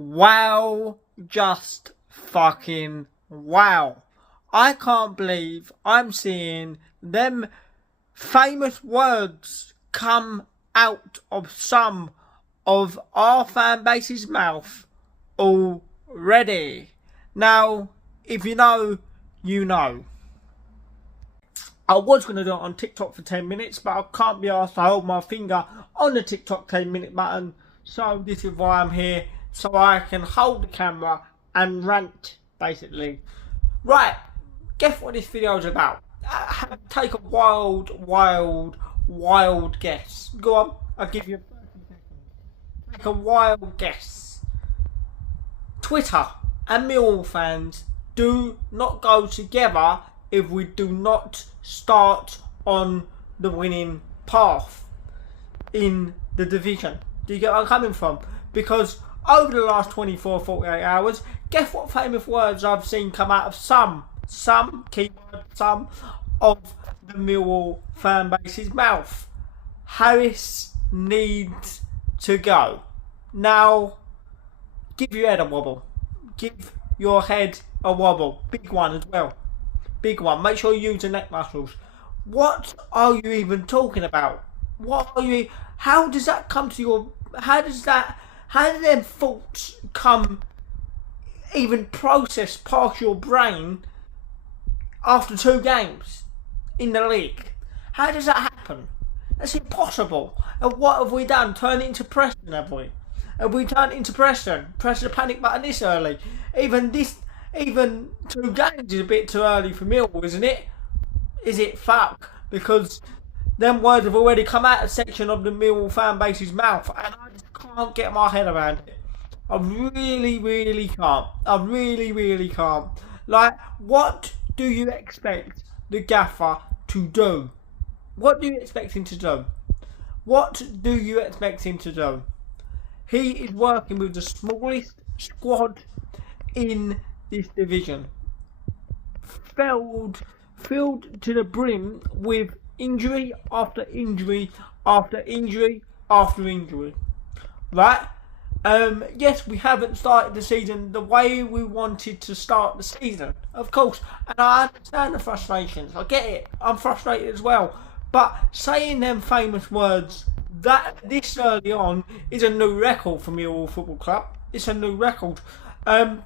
Wow, just fucking wow. I can't believe I'm seeing them famous words come out of some of our fan base's mouth already. Now, if you know, you know. I was going to do it on TikTok for 10 minutes, but I can't be asked to hold my finger on the TikTok 10-minute button. So this is why I'm here, so I can hold the camera and rant, basically. Right, guess what this video is about? Take a wild guess. Go on, I'll give you 30 seconds. Take a wild guess. Twitter and Millwall fans do not go together if we do not start on the winning path in the division. Do you get where I'm coming from? Because over the last 48 hours, guess what famous words I've seen come out of some of the Millwall fan base's mouth? Harris needs to go. Now, give your head a wobble. Give your head a wobble. Big one as well. Big one. Make sure you use the neck muscles. What are you even talking about? What are you? How does that come to your? How do them thoughts come? Even process past your brain after 2 games in the league? How does that happen? That's impossible. And what have we done? Turn it into Preston, have we? Have we turned it into Preston? Press the panic button this early? Even 2 games is a bit too early for Millwall, isn't it? Is it? Fuck. Because them words have already come out of a section of the Millwall fan base's mouth, and I just can't get my head around it. I really can't. I really can't. Like, what do you expect the gaffer to do? What do you expect him to do? What do you expect him to do? He is working with the smallest squad in this division, filled to the brim with injury after injury after injury after injury. Right? Yes, we haven't started the season the way we wanted to start the season, of course, and I understand the frustrations. I get it. I'm frustrated as well. But saying them famous words that this early on is a new record for Millwall Football Club. It's a new record.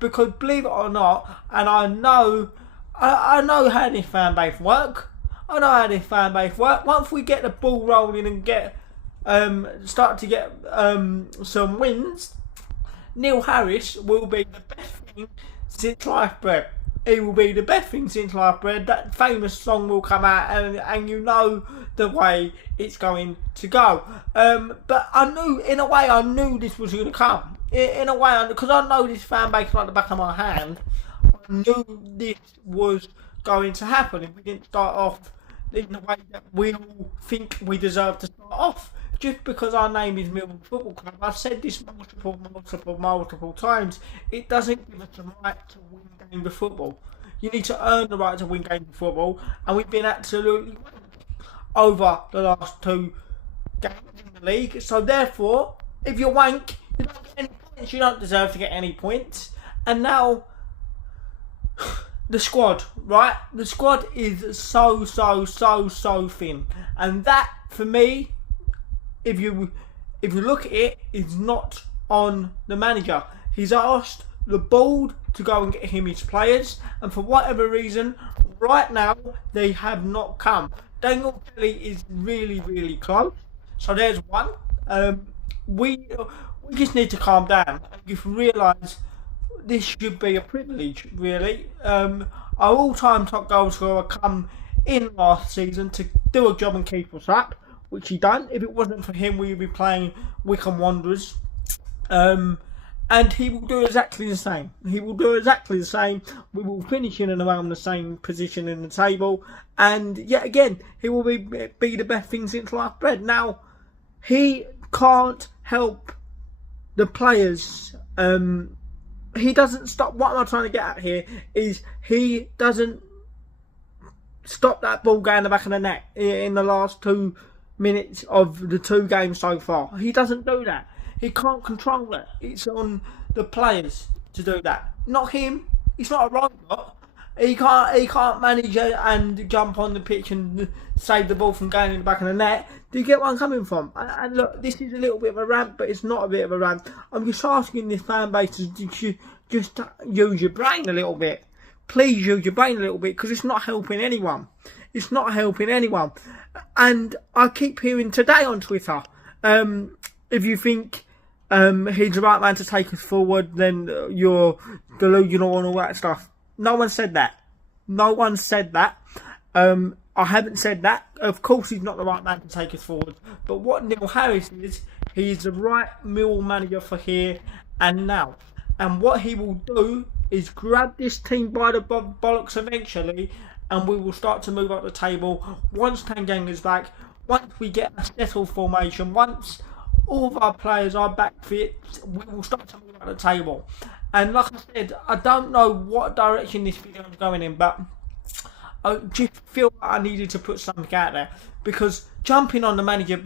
Because believe it or not, and I know how this fan base work. Once we get the ball rolling and start to get some wins, Neil Harris will be the best thing since life bread. He will be the best thing since life bread. That famous song will come out, and you know the way it's going to go. But I knew this was going to come. In a way, because I know this fan base like the back of my hand, I knew this was going to happen if we didn't start off in the way that we all think we deserve to start off. Just because our name is Millwall Football Club, I've said this multiple times, it doesn't give us the right to win games of football. You need to earn the right to win games of football, and we've been absolutely over the last 2 games in the league. So therefore, if you wank, you don't get any points. You don't deserve to get any points. And now, the squad, right? The squad is so thin, and that for me, if you look at it, is not on the manager. He's asked the board to go and get him his players, and for whatever reason, right now they have not come. Daniel Kelly is really close, so there's one. We just need to calm down. You can realise this should be a privilege, really. Our all-time top goal scorer come in last season to do a job and keep us up, which he done. If it wasn't for him, we would be playing Wycombe Wanderers. And he will do exactly the same. We will finish in and around the same position in the table. And yet again, he will be the best thing since life bread. Now, he can't help the players. He doesn't stop. What I'm trying to get at here is he doesn't stop that ball going the back of the net in the last 2 minutes of the 2 games so far. He doesn't do that. He can't control that. It's on the players to do that, not him. He's not a robot. He can't manage it and jump on the pitch and save the ball from going in the back of the net. Do you get where I'm coming from? And look, this is a little bit of a rant, but it's not a bit of a rant. I'm just asking this fan base to just use your brain a little bit. Please use your brain a little bit, because it's not helping anyone. It's not helping anyone. And I keep hearing today on Twitter, if you think he's the right man to take us forward, then you're delusional and all that stuff. No one said that. No one said that. I haven't said that. Of course he's not the right man to take us forward. But what Neil Harris is, he's the right Millwall manager for here and now. And what he will do is grab this team by the bollocks eventually, and we will start to move up the table once Tanganga's back, once we get a settled formation, once all of our players are back fit, we will start to move up the table. And like I said, I don't know what direction this video is going in, but I just feel like I needed to put something out there, because jumping on the manager's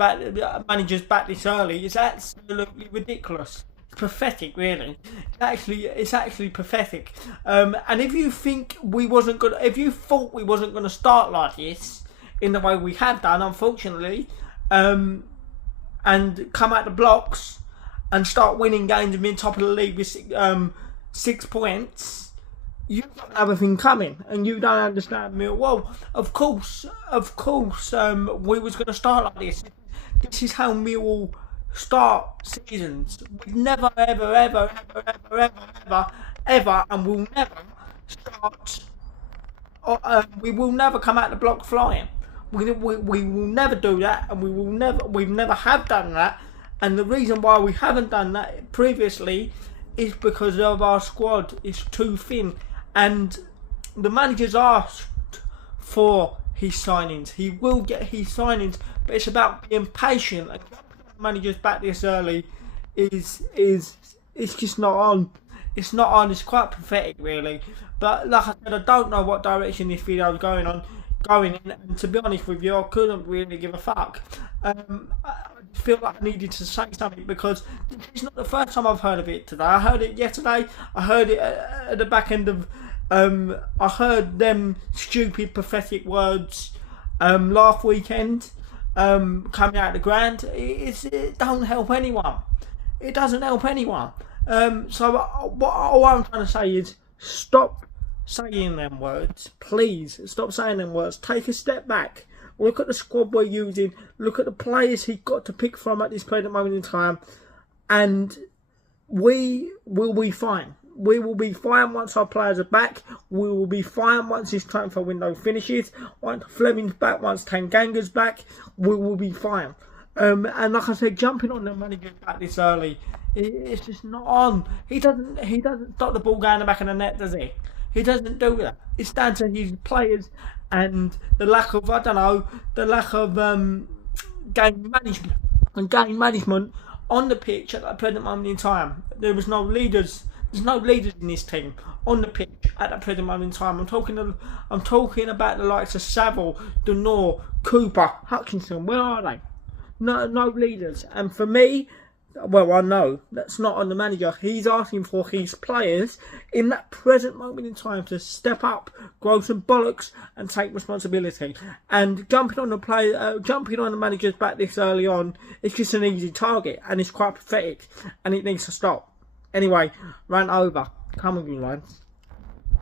back this early is absolutely ridiculous. It's pathetic, really. It's actually pathetic. And if you think if you thought we wasn't going to start like this in the way we have done, unfortunately, and come out the blocks and start winning games and being top of the league with 6 points, you've got another thing coming, and you don't understand Millwall. Of course, we was going to start like this. This is how Millwall start seasons. We've never, ever, and we'll never start. We will never come out the block flying. We will never do that, and we've never have done that. And the reason why we haven't done that previously is because of our squad is too thin, and the manager's asked for his signings. He will get his signings, but it's about being patient. And the manager's back this early is it's just not on. It's not on. It's quite pathetic, really. But like I said, I don't know what direction this video is going in, and to be honest with you, I couldn't really give a fuck. I feel like I needed to say something, because it's not the first time I've heard of it today. I heard it yesterday. I heard it at the back end of. I heard them stupid, pathetic words last weekend coming out of the ground. It don't help anyone. It doesn't help anyone. So all I'm trying to say is stop saying them words. Please stop saying them words. Take a step back. Look at the squad we're using. Look at the players he's got to pick from at this present moment in time. And we will be fine. We will be fine once our players are back. We will be fine once this transfer window finishes. Once Fleming's back, once Tanganga's back, we will be fine. And like I said, jumping on the manager back this early, it's just not on. He doesn't stop the ball going in the back of the net, does he? He doesn't do that. It's down to his players and the lack of, game management on the pitch at that present moment in time. There was no leaders. There's no leaders in this team on the pitch at that present moment in time. I'm talking about the likes of Saville, Denor, Cooper, Hutchinson. Where are they? No leaders. And for me, well, I know that's not on the manager. He's asking for his players in that present moment in time to step up, grow some bollocks, and take responsibility. And jumping on the manager's back this early on, it's just an easy target, and it's quite pathetic, and it needs to stop. Anyway, rant over. Come on, you lads.